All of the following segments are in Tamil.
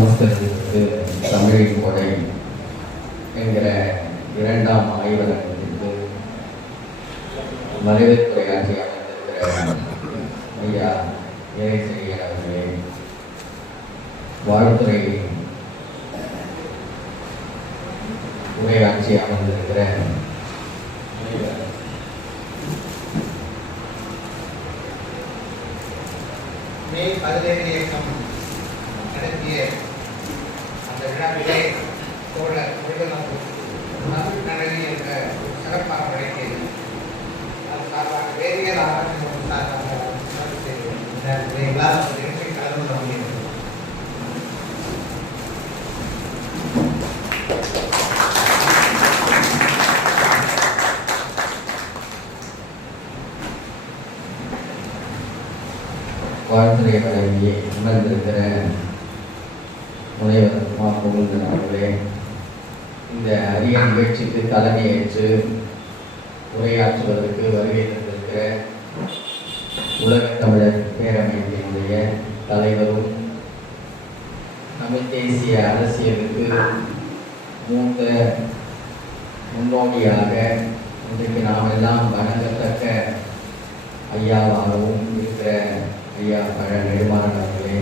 சமஸ்கிருதத்திற்கு தமிழின் கொடை என்கிற இரண்டாம் ஆய்வகத்திற்கு வரவேற்புரையாற்றி அமைந்திருக்கிற ஐயா இறைசெழியன் அவர்களே, வாழ்த்துறை உரையாற்றி அமர்ந்திருக்கிற மே 17 இயக்கம் நடத்திய அந்த விழாவிலே தோழர் தமிழ் நடனி என்ற சிறப்பாக படைத்தது. அது சார்பாக வேதியியல் ஆராய்ச்சி சார்பாக நிகழ்ச்சியில் கலந்து கொள்ள முடியும். வாழ்த்துறை வழங்கி அமர்ந்திருக்கிற முனைவர் கோவிந்தன் அவர்களே, இந்த அரிய நிகழ்ச்சிக்கு தலைமையேற்று உரையாற்றுவதற்கு வருகை தந்திருக்கிற உலகத் தமிழர் பேரமைப்பினுடைய தலைவரும் தமிழ் தேசிய அரசியலுக்கு மூத்த முன்னோடியாக இன்றைக்கு நாம் எல்லாம் வணங்கத்தக்க ஐயாவாகவும் இருக்கிற ஐயா பழ நெடுமாறன் அவர்களே,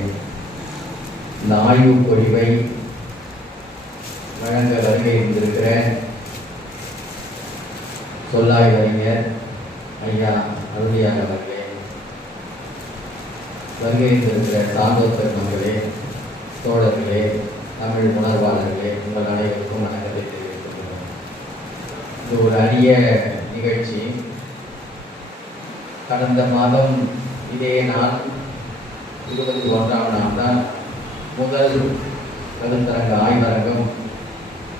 இந்த ஆய்வு பொழிவை வழங்க வருகை இருந்திருக்கிற சொல்லாய்வறிஞர் ஐயா அருளியார் அவர்களே, வருகை இருந்திருக்கிற சாந்தோத்தர் அவர்களே, தோழர்களே, தமிழ் உணர்வாளர்களே, உங்கள் அனைவருக்கும் வணக்கத்தை தெரிவித்துள்ளோம். இது ஒரு அரிய நிகழ்ச்சி. கடந்த மாதம் இதே நாள் 21ஆம் நாள் தான் முதல் கருத்தரங்க ஆய்வரங்கம்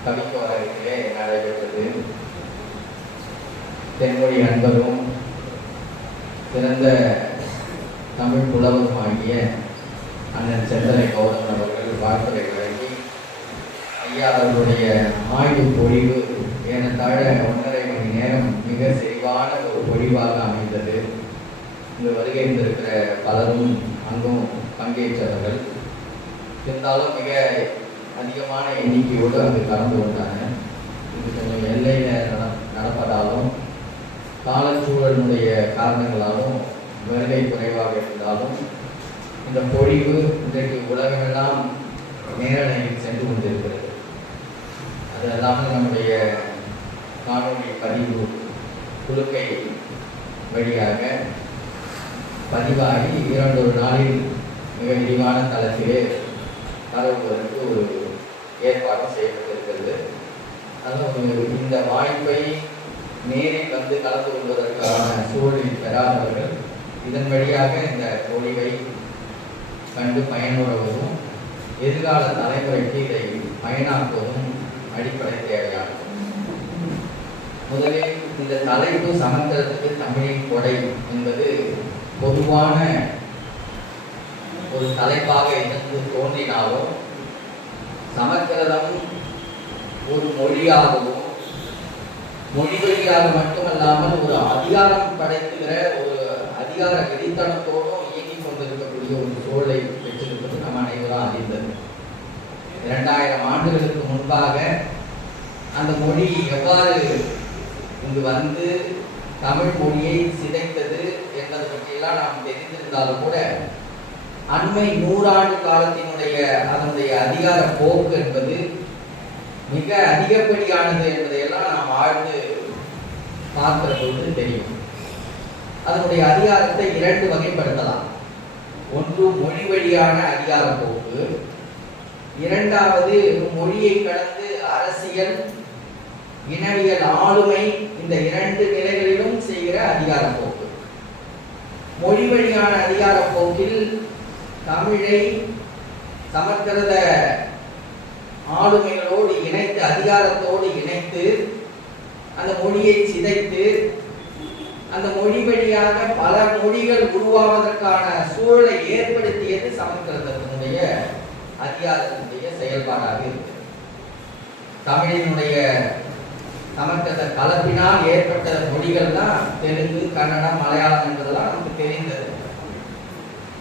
கவிக்கோரகத்திலே நடைபெற்றது. தென்மொழி அன்பரும் சிறந்த தமிழ் புலவருமாகிய அண்ணன் செந்தனை கௌதமன் அவர்கள் வாழ்த்துரை வழங்கி ஐயா அவர்களுடைய ஆய்வு பொழிவு ஏறத்தாழ 1.5 மணி நேரம் மிக செறிவான ஒரு பொழிவாக அமைந்தது. இங்கு வருகை இருந்திருக்கிற பலரும் அங்கும் பங்கேற்றவர்கள். இருந்தாலும் மிக அதிகமான எண்ணிக்கையோடு அங்கு கலந்து கொண்டாங்க. இது கொஞ்சம் எல்லையில் நடப்பதாலும் காலச்சூழலினுடைய காரணங்களாலும் வருகை குறைவாக இருந்தாலும் இந்த பொழிவு இன்றைக்கு உலகமெல்லாம் நேரலையில் சென்று கொண்டிருக்கிறது. அது அல்லாமல் நம்முடைய காணொலி பதிவு குழுக்கை வழியாக பதிவாகி 2 நாளில் மிக விரிவான தளத்திலே பரவுவதற்கு ஒரு ஏற்பாடு செய்யப்பட்டிருக்கிறது. அதனால் இந்த வாய்ப்பை நேரில் வந்து கலந்து கொள்வதற்கான சூழலில் பெறாதவர்கள் இதன் வழியாக இந்த பொழிவை கண்டு பயனுறுவதும் எதிர்கால தலைமுறைக்கு இதை பயனாக்குவதும் அடிப்படை தேவையாகும். முதலில் இந்த தலைப்பு சமஸ்கிருதத்துக்கு தமிழின் கொடை என்பது பொதுவான ஒரு தலைப்பாக இருந்து தோன்றினாலும் சமஸ்கிருதம் ஒரு மொழியாகவும் மொழி வழியாக மட்டுமல்லாமல் ஒரு அதிகாரம் படைத்துகிற ஒரு அதிகார வெறித்தனத்தோடும் இயங்கிக் கொண்டிருக்கக்கூடிய ஒரு சூழலை பெற்றிருப்பது நம் அனைவரும் அறிந்தது. 2000 ஆண்டுகளுக்கு முன்பாக அந்த மொழி எவ்வாறு இங்கு வந்து தமிழ் மொழியை சிதைத்தது என்பதை பற்றியெல்லாம் நாம் தெரிந்திருந்தாலும் கூட அண்மை 100 ஆண்டு காலத்தினுடைய அதனுடைய அதிகார போக்கு என்பது மிக அதிகப்படியானது என்பதையெல்லாம் நாம் ஆழ்ந்து பார்க்கிற பொழுது தெரியும். அதனுடைய அதிகாரத்தை 2 வகைப்படுத்தலாம். ஒன்று மொழி வழியான அதிகார போக்கு, இரண்டாவது மொழியை கடந்து அரசியல் இனவியல் ஆளுமை, இந்த 2 நிலைகளிலும் செய்கிற அதிகார போக்கு. மொழி வழியான அதிகார போக்கில் தமிழை சமஸ்கிருத ஆளுமைகளோடு இணைத்து அதிகாரத்தோடு இணைத்து அந்த மொழியை சிதைத்து அந்த மொழி வழியாக பல மொழிகள் உருவாவதற்கான சூழலை ஏற்படுத்தியது சமஸ்கிருதத்தினுடைய அதிகாரத்தினுடைய செயல்பாடாக இருக்கு. தமிழினுடைய சமஸ்கிருத கலப்பினால் ஏற்பட்ட மொழிகள் தான் தெலுங்கு, கன்னடம், மலையாளம் என்பதெல்லாம் நமக்கு தெரிந்தது.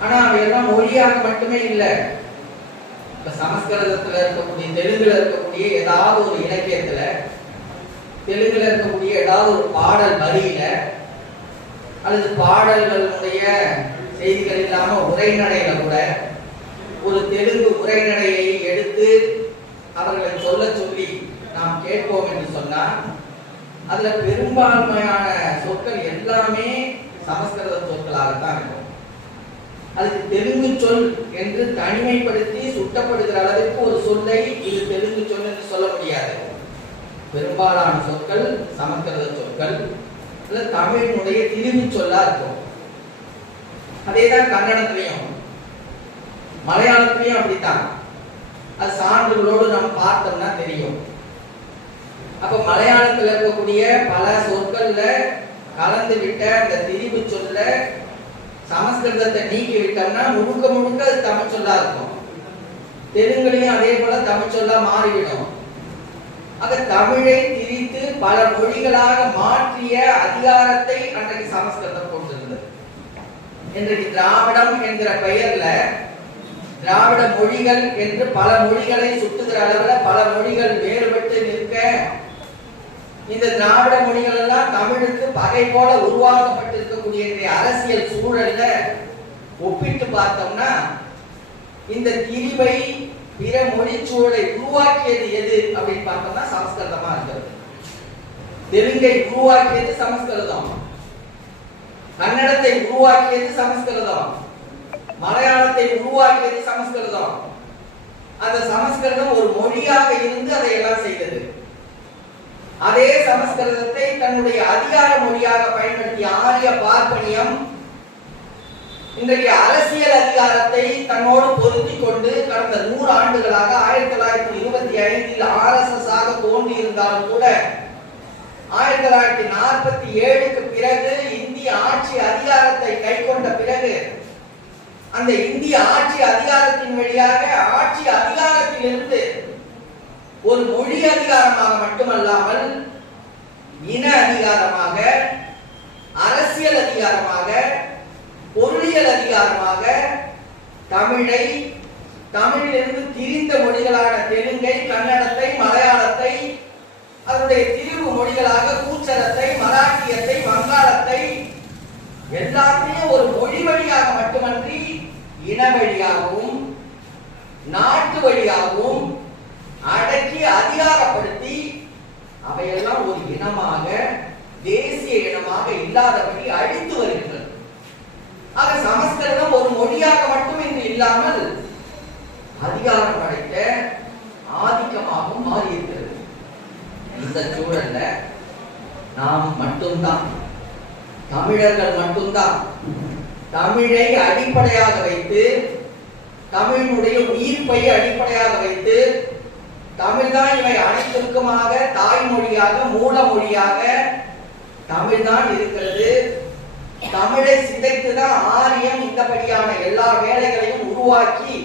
ஆனா அவையெல்லாம் மொழியாக மட்டுமே இல்லை, சமஸ்கிருதத்துல இருக்கக்கூடிய தெலுங்குல இருக்கக்கூடிய ஏதாவது ஒரு இலக்கியத்துல தெலுங்குல இருக்கக்கூடிய ஏதாவது ஒரு பாடல் வரியில அல்லது பாடல்களுடைய செய்திகள் இல்லாம உரைநடையில கூட ஒரு தெலுங்கு உரைநடையை எடுத்து அவர்களை சொல்ல சொல்லி நாம் கேட்போம் என்று சொன்னால் அதுல பெரும்பான்மையான சொற்கள் எல்லாமே சமஸ்கிருத சொற்களாகத்தான் இருக்கும். அதுக்கு தெலுங்கு சொல் என்று தனிமைப்படுத்தி சுட்டப்படுகிற அளவிற்கு ஒரு சொல்லை இது தெலுங்கு சொல் என்று சொல்ல முடியாது. பெரும்பாலான சொற்கள் சமஸ்கிருத சொற்கள், தமிழினுடைய திரிவு சொல்லா இருக்கும். அதேதான் கன்னடத்திலையும் மலையாளத்திலையும் அப்படித்தான். அது சான்றுகளோடு நம்ம பார்த்தோம்னா தெரியும். அப்ப மலையாளத்தில் இருக்கக்கூடிய பல சொற்கள்ல கலந்து விட்ட அந்த திரிவு சொல்ல சமஸ்கிருதத்தை நீக்கி விட்டோம்னா முழுக்க முழுக்க அது தமிழ் சொல்லா இருக்கும். தெலுங்குலையும் அதே போல தமிழ் சொல்லா மாறிவிடும். ஆக தமிழை திரித்து பல மொழிகளாக மாற்றிய அதிகாரத்தை அன்றைக்கு சமஸ்கிருதம் கொண்டிருந்தது. இன்றைக்கு திராவிடம் என்கிற பெயர்ல திராவிட மொழிகள் என்று பல மொழிகளை சுட்டுகிற அளவில் பல மொழிகள் வேறுபட்டு நிற்க இந்த திராவிட மொழிகள் எல்லாம் தமிழுக்கு பகை போல உருவாக்கப்பட்டிருக்கக்கூடிய அரசியல் சூழல்ல ஒப்பிட்டு பார்த்தோம்னா இந்த திரிவை பிற மொழி சூழலை உருவாக்கியது எது அப்படின்னு பார்த்தோம்னா சமஸ்கிருதமா இருக்கிறது. தெலுங்கை உருவாக்கியது சமஸ்கிருதம், கன்னடத்தை உருவாக்கியது சமஸ்கிருதம், மலையாளத்தை உருவாக்கியது சமஸ்கிருதம். அந்த சமஸ்கிருதம் ஒரு மொழியாக இருந்து அதை எல்லாம் செய்தது. அதே சமஸ்கிருதத்தை தன்னுடைய அதிகார மொழியாக பயன்படுத்திய ஆரிய பார்ப்பனியம் இன்றைக்கு அரசியல் அதிகாரத்தை தன்னோடு பொருத்தி கொண்டு கடந்த 100 ஆண்டுகளாக 1925 RSS ஆக தோன்றி இருந்தாலும் கூட 1947க்கு பிறகு இந்திய ஆட்சி அதிகாரத்தை கைக்கொண்ட பிறகு அந்த இந்திய ஆட்சி அதிகாரத்தின் வழியாக ஆட்சி அதிகாரத்திலிருந்து ஒரு மொழி அதிகாரமாக மட்டுமல்லாமல் இன அதிகாரமாக, அரசியல் அதிகாரமாக, பொருளியல் அதிகாரமாக தமிழை, தமிழிலிருந்து திரிந்த மொழிகளான தெலுங்கை, கன்னடத்தை, மலையாளத்தை, அதனுடைய திரிவு மொழிகளாக கூச்சரத்தை, மராட்டியத்தை, வங்காளத்தை எல்லாத்தையும் ஒரு மொழி வழியாக மட்டுமன்றி இன வழியாகவும் நாட்டு வழியாகவும் அடக்கி அதிகாரப்படுத்தி அவையெல்லாம் ஒரு இனமாக, தேசிய இனமாக இல்லாதபடி அழித்து வருகின்றன. ஆக சமஸ்கிருதம் ஒரு மொழியாக மட்டும் இன்று இல்லாமல் அதிகாரம் படைத்த ஆதிக்கமாகவும் மாறியிருக்கிறது. இந்த சூழல்ல நாம் மட்டும்தான், தமிழர்கள் மட்டும்தான் தமிழை அடிப்படையாக வைத்து, தமிழினுடைய உயிர்ப்பை அடிப்படையாக வைத்து, தமிழ்தான் இவை அனைத்திற்குமாக தாய்மொழியாக, மூல மொழியாக தமிழ்தான் இருக்கிறது. தமிழை சிதைத்துதான் ஆரியம் இந்தபடியான எல்லா வேலைகளையும் உருவாக்கி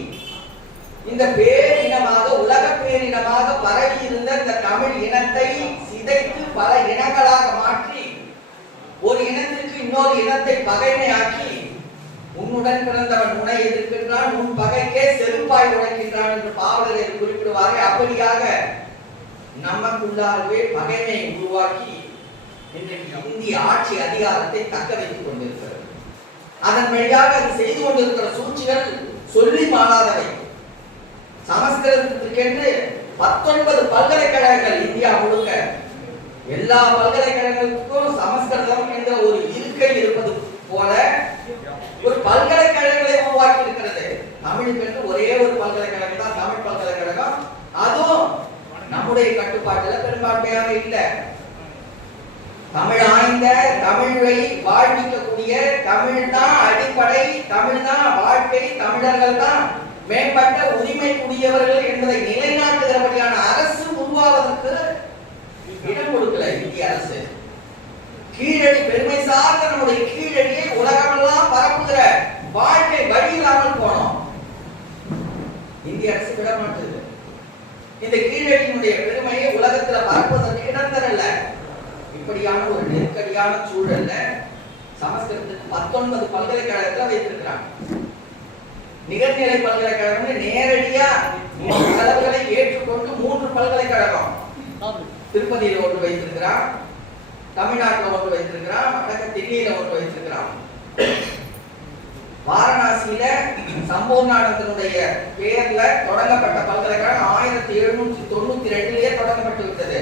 இந்த பேரினமாக, உலக பேரினமாக பரவி இருந்த இந்த தமிழ் இனத்தை சிதைத்து பல இனங்களாக மாற்றி ஒரு இனத்திற்கு இன்னொரு இனத்தை பகைமையாக்கி உன்னுடன் பிறந்தவன் உன்னை எதிர்க்கின்றான், உன் பகைக்கே செருப்பாய் உழைக்கின்றான் என்று பாவலர் குறிப்பிடுவார்கள். அப்படியாக நமக்குள்ளாகவே பகைமையை உருவாக்கி இன்றைக்கு இந்திய ஆட்சி அதிகாரத்தை தக்க வைத்துக் கொண்டிருக்கிறது. அதன் வழியாக அது செய்து கொண்டிருக்கிற சூழ்ச்சிகள் சொல்லி மாறாதவை. சமஸ்கிருதத்திற்கென்று 19 பல்கலைக்கழகங்கள் இந்தியா முழுக்க, எல்லா பல்கலைக்கழகங்களுக்கும் சமஸ்கிருதம் என்ற ஒரு இருக்கை இருப்பது போல ஒரு பல்கலைக்கழகங்களை உருவாக்கி இருக்கிறது. தமிழுக்கு என்று ஒரே ஒரு பல்கலைக்கழகம் தான் தமிழ் பல்கலைக்கழகம். அதுவும் நம்முடைய கட்டுப்பாட்டில் பெரும்பான்மையாக இல்லை. தமிழ் ஆய்ந்த, தமிழை வாழ்விக்கக்கூடிய, தமிழ் தான் அடிப்படை, தமிழ் தான் வாழ்க்கை, தமிழர்கள் தான் மேம்பட்ட உரிமைக்குரியவர்கள் என்பதை நிலைநாட்டுகிறபடியான அரசு உருவாவதற்கு இடம் கொடுக்கல இந்திய அரசு. கீழடி, பெருமை சார்ந்த நம்முடைய கீழடியை உலகமெல்லாம் பரப்புகிற வாழ்க்கை வழி இல்லாமல் போனோம். இந்திய அரசு விட மாட்டது. இந்த கீழடியினுடைய பெருமையை உலகத்துல பரப்புவதற்கு இடம் தரல. இப்படியான ஒரு நெருக்கடியான சூழல்ல சமஸ்கிருதத்துக்கு 19 பல்கலைக்கழகத்துல வைத்திருக்கிறாங்க. நிகர்நிலை பல்கலைக்கழகம் நேரடியா இந்த செலவுகளை ஏற்றுக்கொண்டு 3 பல்கலைக்கழகம் திருப்பதியில் ஒன்று வைத்திருக்கிறான், தமிழ்நாட்டில் ஒன்று வைத்திருக்கிறான், வடக்கு தில்லியில ஒன்று வைத்திருக்கிறான். வாரணாசியில சம்பூர்ணானந்தனுடைய பெயர்ல தொடங்கப்பட்ட பல்கலைக்கழகம் 1792 தொடங்கப்பட்டு விட்டது.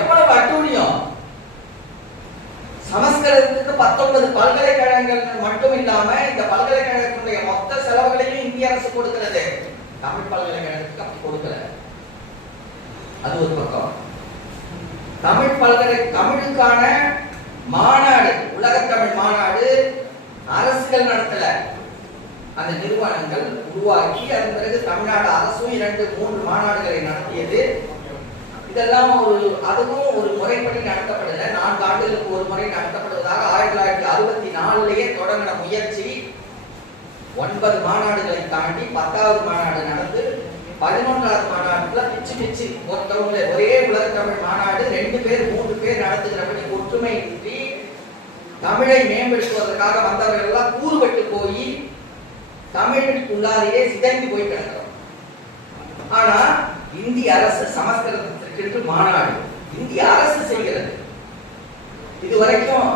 எவ்வளவு அட்டூழியம்! சமஸ்கிருதத்துக்கு 19 பல்கலைக்கழகங்கள் மட்டும் இல்லாம இந்த பல்கலைக்கழகத்தினுடைய மொத்த செலவுகளையும் இந்திய அரசு கொடுக்கிறது. தமிழ் பல்கலைக்கழகத்துக்கு அப்படி கொடுக்கல. அது ஒரு பக்கம். தமிழுக்கான மாநாடு, உலகத்தமிழ் மாநாடு அரசுகள் நடத்தல, அந்த நிறுவனங்கள் உருவாக்கி அதன் பிறகு தமிழ்நாடு அரசும் 2-3 மாநாடுகளை நடத்தியது. இதெல்லாம் அதுவும் ஒரு முறைப்படி நடத்தப்படல. 4 ஆண்டுகளுக்கு ஒரு முறை நடத்தப்படுவதாக 1964 தொடங்கின முயற்சி 9 மாநாடுகளை தாண்டி 10வது மாநாடு நடந்து 11வது மாநாட்டுல பிச்சு ஒரே உலகத்தமிழ் மாநாடு 2 பேர் 3 பேர் நடத்துகிறபடி ஒற்றுமை இன்றி தமிழை மேம்படுத்துவதற்காக வந்தவர்கள் எல்லாம் கூறுபட்டு போய் தமிழுக்குள்ளாலேயே சிதைந்து போய் கிடக்கிறோம். ஆனா இந்திய அரசு சமஸ்கிருதத்திற்கு மாநாடு இந்திய அரசு செய்கிறது. இதுவரைக்கும்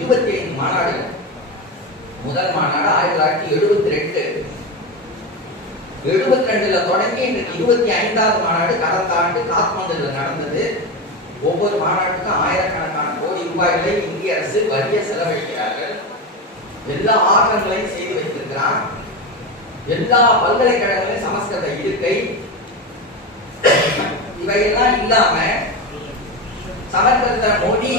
25 மாநாடுகள். முதல் மாநாடு 1972 தொடங்கி இன்றைக்கு 25வது மாநாடு கடந்த ஆண்டு காத்மண்டுல நடந்தது. ஒவ்வொரு மாநாட்டுக்கும் ஆயிரக்கணக்கான கோடி ரூபாய்களை இந்திய அரசு வரிய செலவழிக்கிறார்கள். எல்லா ஆக்கங்களையும் செய்து வைத்திருக்கிறான். எல்லா பல்கலைக்கழகங்களையும் சமஸ்கிருத இருக்கை. இவையெல்லாம் இல்லாம சமஸ்கிருத மொழி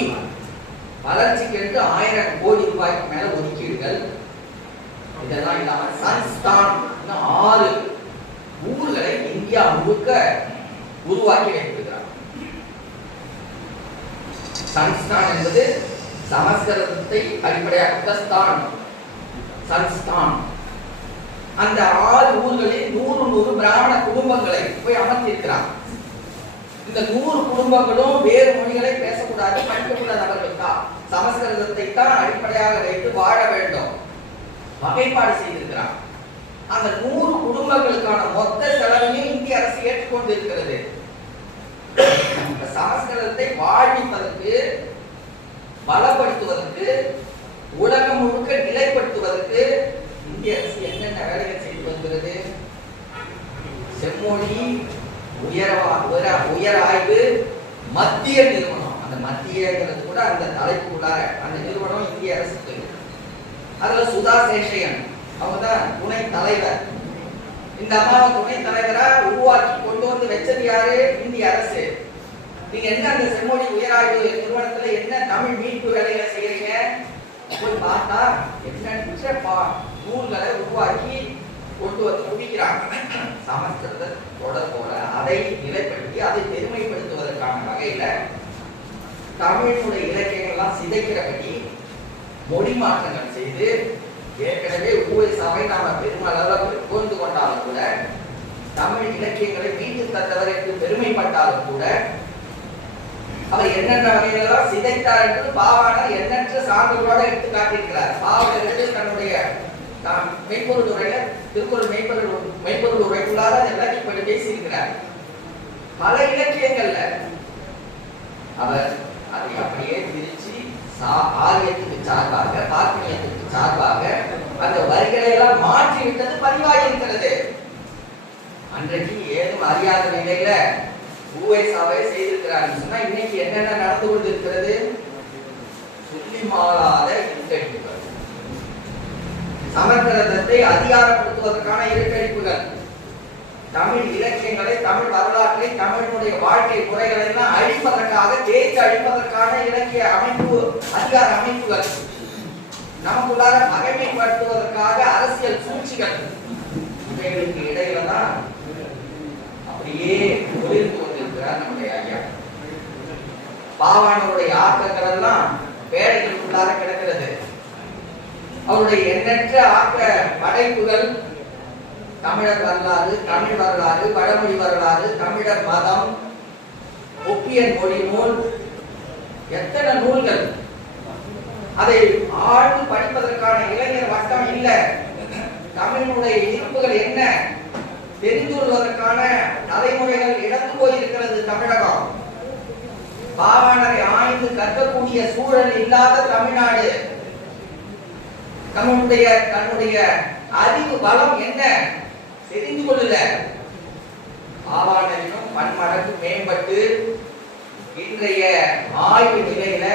வளர்ச்சிக்கு என்று 1000 கோடி ரூபாய்க்கு மேல ஒதுக்கீடுகள். இதெல்லாம் இல்லாம சன்ஸ்தான் 6 ஊர்களை இந்தியா முழுக்க உருவாக்கி வைத்திருக்கிறார். சன்ஸ்தான் என்பது சமஸ்கிருதத்தை அடிப்படையாக சன்ஸ்தான். அந்த 6 ஊர்களில் 100 பிராமண குடும்பங்களை போய் அமர்த்தியிருக்கிறார். இந்த 100 குடும்பங்களும் வேறு மொழிகளை பேசக்கூடாது, படிக்கக்கூடாது. அவர்கள் தான் சமஸ்கிருதத்தை தான் அடிப்படையாக வைத்து வாழ வேண்டும் வகைப்பாடு செய்திருக்கிறார். அந்த 100 குடும்பங்களுக்கான மொத்த செலவையும் இந்திய அரசு ஏற்றுக்கொண்டு இருக்கிறது. சமஸ்கிருதத்தை வாழ்விப்பதற்கு, பலப்படுத்துவதற்கு, உலகம் முழுக்க நிலைப்படுத்துவதற்கு இந்திய அரசு என்னென்ன வேலைகள் செய்து வருகிறது? செம்மொழி உயர் ஆய்வு மத்திய நிறுவனம். அந்த மத்தியங்கிறது கூட அந்த தலைப்புக்குள்ளார அந்த நிறுவனம் இந்திய அரசுக்கு. அதுல சுதா சேஷையன் அவங்கதான் துணை தலைவர். இந்த அம்மாவை துணை தலைவரா உருவாக்கி கொண்டு வந்து வச்சது யாரு? இந்திய அரசு. நீங்க என்ன அந்த செம்மொழி உயராய்வு நிறுவனத்துல என்ன தமிழ் மீட்பு வேலைகளை செய்யறீங்க? போய் பார்த்தா என்ன நூல்களை உருவாக்கி கொண்டு வந்து குவிக்கிறாங்க. சமஸ்கிருத தொடர்போட அதை நிலைப்படுத்தி அதை பெருமைப்படுத்துவதற்கான வகையில தமிழினுடைய இலக்கியங்கள்லாம் சிதைக்கிறபடி மொழி மாற்றங்கள் செய்து, ஏற்கனவே ஊழிசாவை நாம பெருமளவு புரிந்து கொண்டாலும் கூட, தமிழ் இலக்கியங்களை மீட்டு தந்தவர் என்று பெருமைப்பட்டாலும் கூட, அவர் என்னென்ன வகைகளெல்லாம் சிதைத்தார் என்று பாவாணர் எண்ணற்ற சான்றுகளோட எடுத்து காட்டியிருக்கிறார். பாவாணர் தன்னுடைய மெய்ப்பொருள் உரையில திருக்குறள் மெய்ப்பொருள் உரைக்குள்ளார இலக்கியப்படி பேசியிருக்கிறார். பல இலக்கியங்கள்ல அவர் அதை அப்படியே பிரிச்சு ஆரியத்துக்கு சார்பாக, பார்ப்பனியத்துக்கு சார்பாக அந்த வரிகளை எல்லாம் மாற்றி விட்டது பதிவாகி இருக்கிறது. அன்றைக்கு ஏதும் அறியாத நிலையில ஊவைசாவை செய்திருக்கிறார் சொன்னா, இன்னைக்கு என்னென்ன நடந்து கொண்டிருக்கிறது? சொல்லி மாறாத இருட்டடிப்புகள், சமஸ்கிருதத்தை அதிகாரப்படுத்துவதற்கான இருட்டடிப்புகள், தமிழ் இலக்கியங்களை, தமிழ் வரலாற்றை, தமிழினுடைய வாழ்க்கை முறைகளை எல்லாம் அழிப்பதற்காக, தேய்த்து அழிப்பதற்கான இலக்கிய அமைப்பு, அதிகார அமைப்புகள், நமக்குள்ளார பகைமைப்படுத்துவதற்காக அரசியல் சூழ்ச்சிகள், இவைகளுக்கு இடையில தான் அப்படியே ஒளிர்ந்து கொண்டிருக்கிறார் நம்முடைய ஐயா. பாவாணருடைய ஆக்கங்கள் எல்லாம் பேழைகளுக்குள்ளார கிடக்கிறது. அவருடைய எண்ணற்ற ஆக்க படைப்புகள், தமிழர் வரலாறு, தமிழ் வரலாறு, வடமொழி வரலாறு, தமிழர் மதம், ஒப்பியன் மொழி நூல், எத்தனை நூல்கள்! அதை ஆழ்ந்து படிப்பதற்கான இளைஞர் வட்டம் இல்லை. தமிழினுடைய இருப்புகள் என்ன? தெரிந்து கொள்வதற்கான தலைமுறைகள் இழந்து போயிருக்கிறது தமிழகம். பாவாணரை ஆய்ந்து கற்கக்கூடிய சூழல் இல்லாத தமிழ்நாடு. தன்னுடைய அறிவு பலம் என்ன தெரிந்து கொள்ளல. பாவாணரிலும் பன்மடங்கு மேம்பட்டு இன்றைய ஆய்வு நிலையில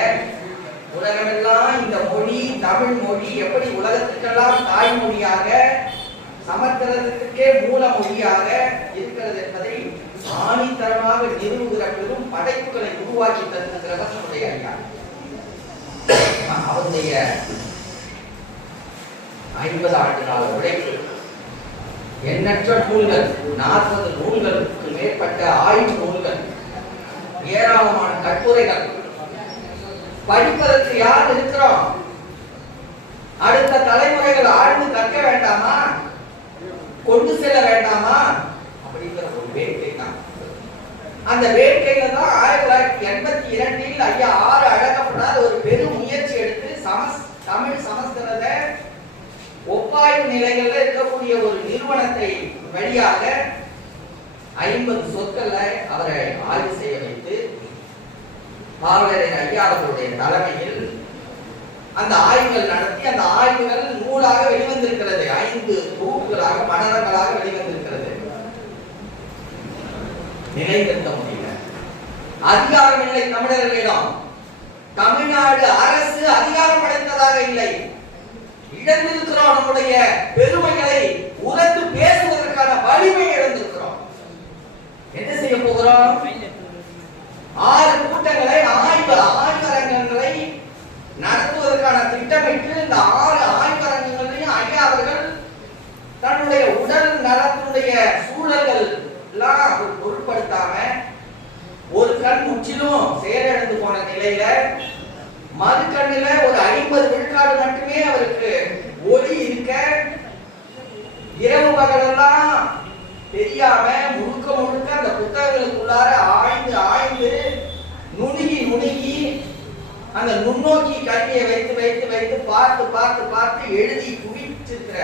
உலகமெல்லாம் இந்த மொழி, தமிழ் மொழி எப்படி உலகத்துக்கெல்லாம் தாய்மொழியாக, சமஸ்கிருதத்துக்கே மூல மொழியாக இருக்கிறது என்பதை ஆணித்தரமாக நிறுவுகிற பெரும் படைப்புகளை உருவாக்கி தருகிறவர் நம்முடைய ஐயா. அவருடைய 50 ஆண்டு கால உழைப்பு, எண்ணற்ற நூல்கள், 40 நூல்களுக்கு மேற்பட்ட ஆய்வு நூல்கள், ஏராளமான கட்டுரைகள். படிப்பதற்கு யார் இருக்கிறோம்? அடுத்த தலைமுறைகள் ஆழ்ந்து கற்க வேண்டாமா? கொண்டு செல்ல வேண்டாமா? அப்படிங்கிற ஒரு வேட்கை தான். அந்த வேட்கையில தான் 1982 ஐயா ஆறு அழகப்படாத ஒரு பெரும் முயற்சி எடுத்து தமிழ் சமஸ்கிருத ஒப்பாய்வு நிலைகள்ல இருக்கக்கூடிய ஒரு நிறுவனத்தை வழியாக 50 சொற்கள்ல அவரை ஆய்வு செய்ய வைத்து பாவலரேறு ஐயா அவர்களுடைய தலைமையில் அந்த ஆய்வுகள் நடத்தி அந்த ஆய்வுகள் நூலாக வெளிவந்திருக்கிறது. 5 தொகுப்புகளாக, மடலங்களாக வெளிவந்திருக்கிறது. நிலைநிறுத்த முடியல. அதிகாரம் இல்லை தமிழர்களிடம். தமிழ்நாடு அரசு அதிகாரம் படைத்ததாக இல்லை. இழந்திருக்கிறோம். நம்முடைய பெருமைகளை உரத்து பேசுவதற்கான வலிமை இழந்திருக்கிறோம். என்ன செய்ய போகிறோம்? 6 கூட்டங்களை, ஆய்வரங்கங்களை நடத்துவதற்கான திட்டமிட்டு இந்த 6 ஆய்வரங்கங்களையும் ஐயா அவர்கள் தன்னுடைய உடல் நலத்தினுடைய சூழல்கள் எல்லாம் பொருட்படுத்தாம ஒரு கண் முற்றிலும் செயலிழந்து போன நிலையில மறு கண்ணுல ஒரு 50 விழுக்காடு மட்டுமே அவருக்கு ஒளி இருக்க, இரவு பகலெல்லாம் தெரியாம முழுக்க அந்த புத்தகங்களுக்குள்ளார ஆய்ந்து நுணுகி அந்த நுண்ணோக்கி கருவியை வைத்து பார்த்து எழுதி குவிச்சிருக்கிற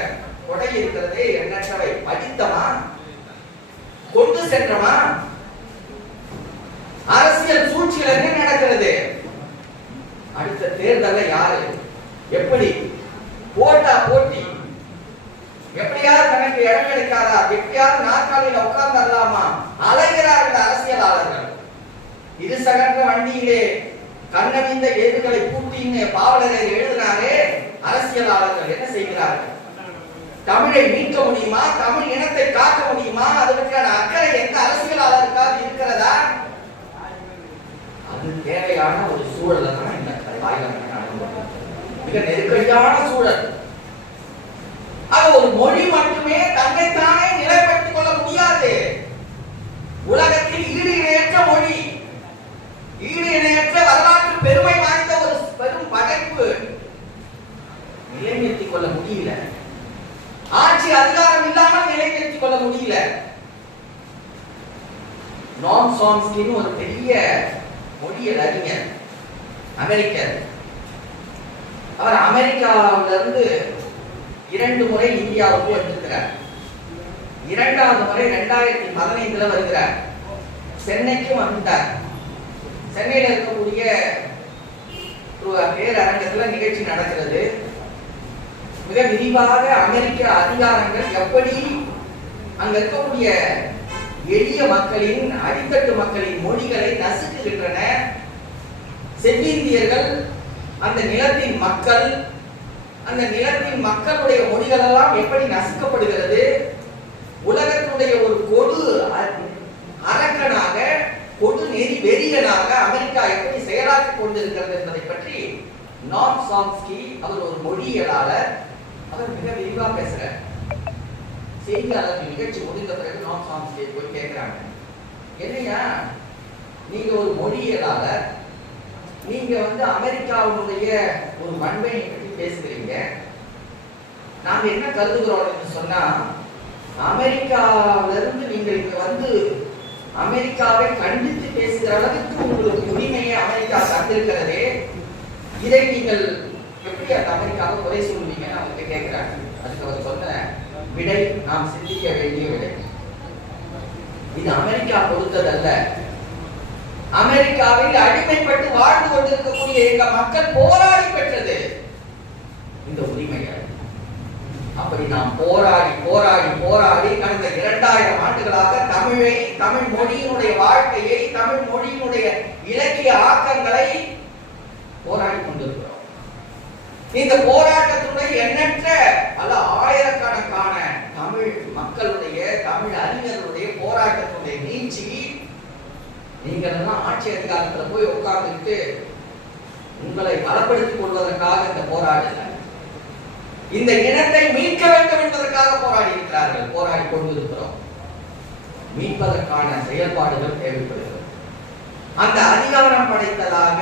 கொடை இருக்கிறதே எண்ணற்றவை. படித்தமா, கொண்டு சென்றமா? அரசியல் சூழ்ச்சியில் என்ன நடக்கிறது? அடுத்த தேர்தலை யாரு எப்படி போட்டி, எப்படியாவது தனக்கு இடம் கிடைக்காதா, எப்படியாவது நாற்காலியில் உட்கார்ந்தரலாமா அலைகிறார்கள் அரசியலாளர்கள். இருசகன்ற வண்டியிலே கண்ணவிந்த ஏடுகளை பூட்டின்னு பாவலரேறு எழுதினாரே அரசியலாளர்கள் என்ன செய்கிறார்கள்? தமிழை மீட்க முடியுமா? தமிழ் இனத்தை காக்க முடியுமா? அதற்கான அக்கறை எந்த அரசியலாளருக்காக இருக்கிறதா? அது தேவையான ஒரு சூழல் தான் இந்த மிக நெருக்கடியான சூழல். அது ஒரு மொழி மட்டுமே தன்னைத்தானே நிலைப்படுத்திக் கொள்ள முடியாது. உலகத்தில் ஈடு இணையற்ற மொழி, ஈடு இணையற்ற வரலாற்று பெருமை வாய்ந்த ஒரு பெரும் படைப்பு நிலைநிறுத்திக் கொள்ள முடியல. ஆட்சி அதிகாரம் இல்லாமல் நிலைநிறுத்திக் கொள்ள முடியல. நோம் சாம்ஸ்கின்னு ஒரு பெரிய மொழியியல் அறிஞர், அமெரிக்கர். அவர் அமெரிக்காவிலிருந்து 2 முறை இந்தியாவுக்கு வந்திருக்கிறார். 2வது முறை 2015 வருகிறார். சென்னைக்கு வந்தார். சென்னையில் இருக்கக்கூடிய பேரரங்கத்தில் நிகழ்ச்சி நடக்கிறது. மிக விரிவாக அமெரிக்க அதிகாரங்கள் எப்படி அங்க இருக்கக்கூடிய எளிய மக்களின், அடித்தட்டு மக்களின் மொழிகளை நசுக்குகின்றன, செவ்விந்தியர்கள் அந்த நிலத்தின் மக்களுடைய மொழிகள் எல்லாம் எப்படி நசுக்கப்படுகிறது, உலகத்துடைய ஒரு கொடு அரக்கனாக, கொடு நெறி வெறியனாக அமெரிக்கா எப்படி செயலாற்றிக் கொண்டிருக்கிறது என்பதை பற்றி நோம் சாம்ஸ்கி அவர் ஒரு மொழியியலாளர். அவர் மிக விரிவா பேசுறார். செய்தியாளர்கள் நிகழ்ச்சி முடிந்த பிறகு நோம் சாம்ஸ்கி போய் கேட்கிறாங்க, என்னையா நீங்க ஒரு மொழியியலாளர், நீங்க அமெரிக்காவுடைய ஒரு மண்பை பற்றி பேசுகிறீங்க, நாங்க என்ன கருதுகிறோம் சொன்னா, அமெரிக்காவிலிருந்து நீங்கள் இங்க அமெரிக்காவை கண்டித்து பேசுகிற அளவுக்கு உங்களுக்கு உரிமையை அமெரிக்கா தந்திருக்கிறதே, இதை நீங்கள் எப்படி அந்த அமெரிக்காவை குறை சொல்லுவீங்கன்னு அவங்க கேட்கிறாங்க. அதுக்கு அவர் சொன்ன விடை நாம் சிந்திக்க வேண்டிய விடை. இது அமெரிக்கா கொடுத்ததல்ல. அமெரிக்காவில் அடிமைப்பட்டு வாழ்ந்து கொண்டிருக்கக்கூடிய எங்க மக்கள் போராடி பெற்றது இந்த உரிமைகள். அப்படி நாம் போராடி போராடி போராடி கடந்த 2000 ஆண்டுகளாக தமிழ் மொழியினுடைய வாழ்க்கையை, தமிழ் மொழியினுடைய இலக்கிய ஆக்கங்களை போராடி கொண்டிருக்கிறோம். இந்த போராட்டத்துடைய எண்ணற்ற பல ஆயிரக்கணக்கான தமிழ் மக்களுடைய, தமிழ் அறிஞர்களுடைய போராட்டத்துடைய நீட்சி நீங்கள் எல்லாம் ஆட்சி அதிகாரத்தில் போய் உட்கார்ந்துட்டு உங்களை பலப்படுத்திக் கொள்வதற்காக இந்த போராடல, இந்த இனத்தை மீட்க வேண்டும் என்பதற்காக போராடி இருக்கிறார்கள், போராடி கொண்டிருக்கிறோம். மீட்பதற்கான செயல்பாடுகள் தேவைப்படுகிறது. அந்த அதிகாரம் படைத்ததாக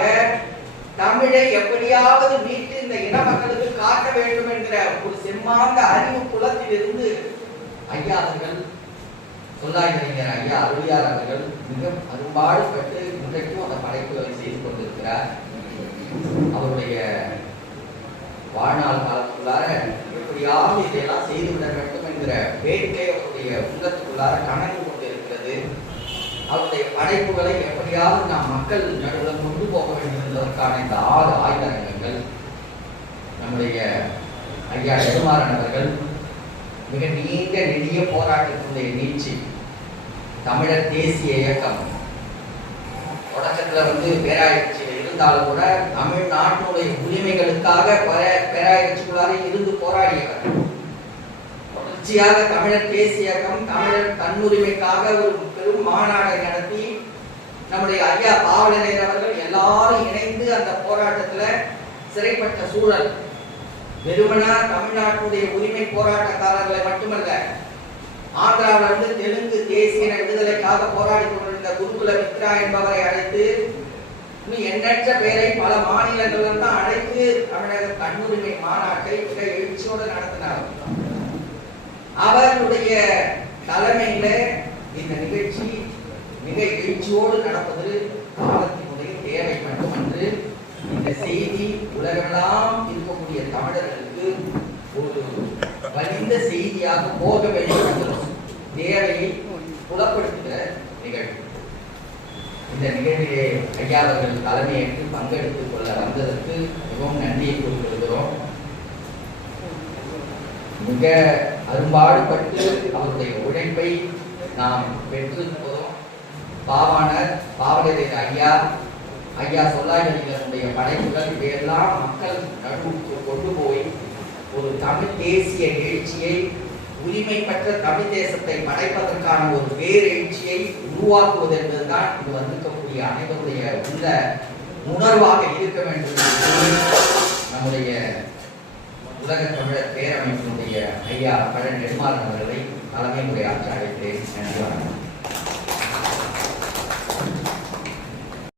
தமிழை எப்படியாவது மீட்டு இந்த இன மக்களுக்கு காட்ட வேண்டும் என்கிற ஒரு செம்மாந்த அறிவு குலத்தில் இருந்து ஐயா அவர்கள், சொல்லாய்ஞர் ஐயா அருளியார் அவர்கள் மிக அரும்பாடுபட்டு இன்றைக்கும் அந்த படைப்புகளை செய்து கொண்டிருக்கிறார். அவருடைய வாழ்நாள் காலத்துக்குள்ளார எப்படியாவது இதையெல்லாம் செய்துவிட வேண்டும் என்கிற வேட்கை அவருடைய உள்ளத்துக்குள்ளார கணக்கு கொண்டிருக்கிறது. அவருடைய படைப்புகளை எப்படியாவது நாம் மக்கள் நடுவில் கொண்டு போக வேண்டும் என்பதற்கான இந்த 6 ஆய்வரங்கங்கள் நம்முடைய ஐயா நெடுமாறன் அவர்கள் மிக நீண்ட நெடிய போராட்டத்தினுடைய நீட்சி, தமிழர் தேசிய இயக்கம் தொடக்கத்துல பேராயக்கட்சியில் இருந்தாலும் கூட தமிழ்நாட்டினுடைய உரிமைகளுக்காக பேராயக்கட்சிக்குள்ளார இருந்து போராடியவர். தொடர்ச்சியாக தமிழர் தேசிய இயக்கம், தமிழர் தன்னுரிமைக்காக ஒரு பெரும் மாநாடை நடத்தி நம்முடைய ஐயா பாவலர் அவர்கள் எல்லாரும் இணைந்து அந்த போராட்டத்துல சிறைப்பட்ட சூழல். வெறுமனா தமிழ்நாட்டுடைய உரிமை போராட்டக்காரர்களை மட்டுமல்ல, ஆந்திராவிலிருந்து தெலுங்கு தேசிய விடுதலைக்காக போராடி கொண்டிருந்த குருகுல மித்ரா என்பவரை அழைத்து இன்னும் எண்ணற்ற பேரை பல மாநிலங்களில் தான் அழைத்து தமிழக தன்னுரிமை மாநாட்டை மிக எழுச்சியோடு நடத்தினார். அவருடைய தலைமையில இந்த நிகழ்ச்சி மிக எழுச்சியோடு நடப்பது காலத்தினுடைய தேவை மட்டுமன்று, இந்த செய்தி உலகெல்லாம் இருக்கக்கூடிய தமிழர்களுக்கு ஒரு வலிந்த செய்தியாக போக வேண்டும் என்ற தேவையை புலப்படுத்துகிற நிகழ்வு. இந்த நிகழ்விலே ஐயா அவர்கள் தலைமையேற்று பங்கெடுத்துக் கொள்ள வந்ததற்கு மிகவும் நன்றியை கூறிக்கொள்கிறோம். மிக அரும்பாடுபட்டு அவருடைய உழைப்பை நாம் பெற்றிருப்பதும் பாவலர் ஐயா சொல்லாய்ஞர்களுடைய படைப்புகள் இவையெல்லாம் மக்கள் நடுவுக்கு கொண்டு போய் ஒரு தமிழ் தேசிய எழுச்சியை, உரிமை பெற்ற தமிழ் தேசத்தை படைப்பதற்கான ஒரு பேரெழுச்சியை உருவாக்குவது என்பதுதான் இது வந்திருக்கக்கூடிய அனைவருடைய உள்ள உணர்வாக இருக்க வேண்டும் என்று நம்முடைய உலக தமிழர் பேரமைப்பினுடைய ஐயா பழ நெடுமாறன் அவர்களை தலைமை உரையாற்ற அழைக்கிறேன். நன்றி.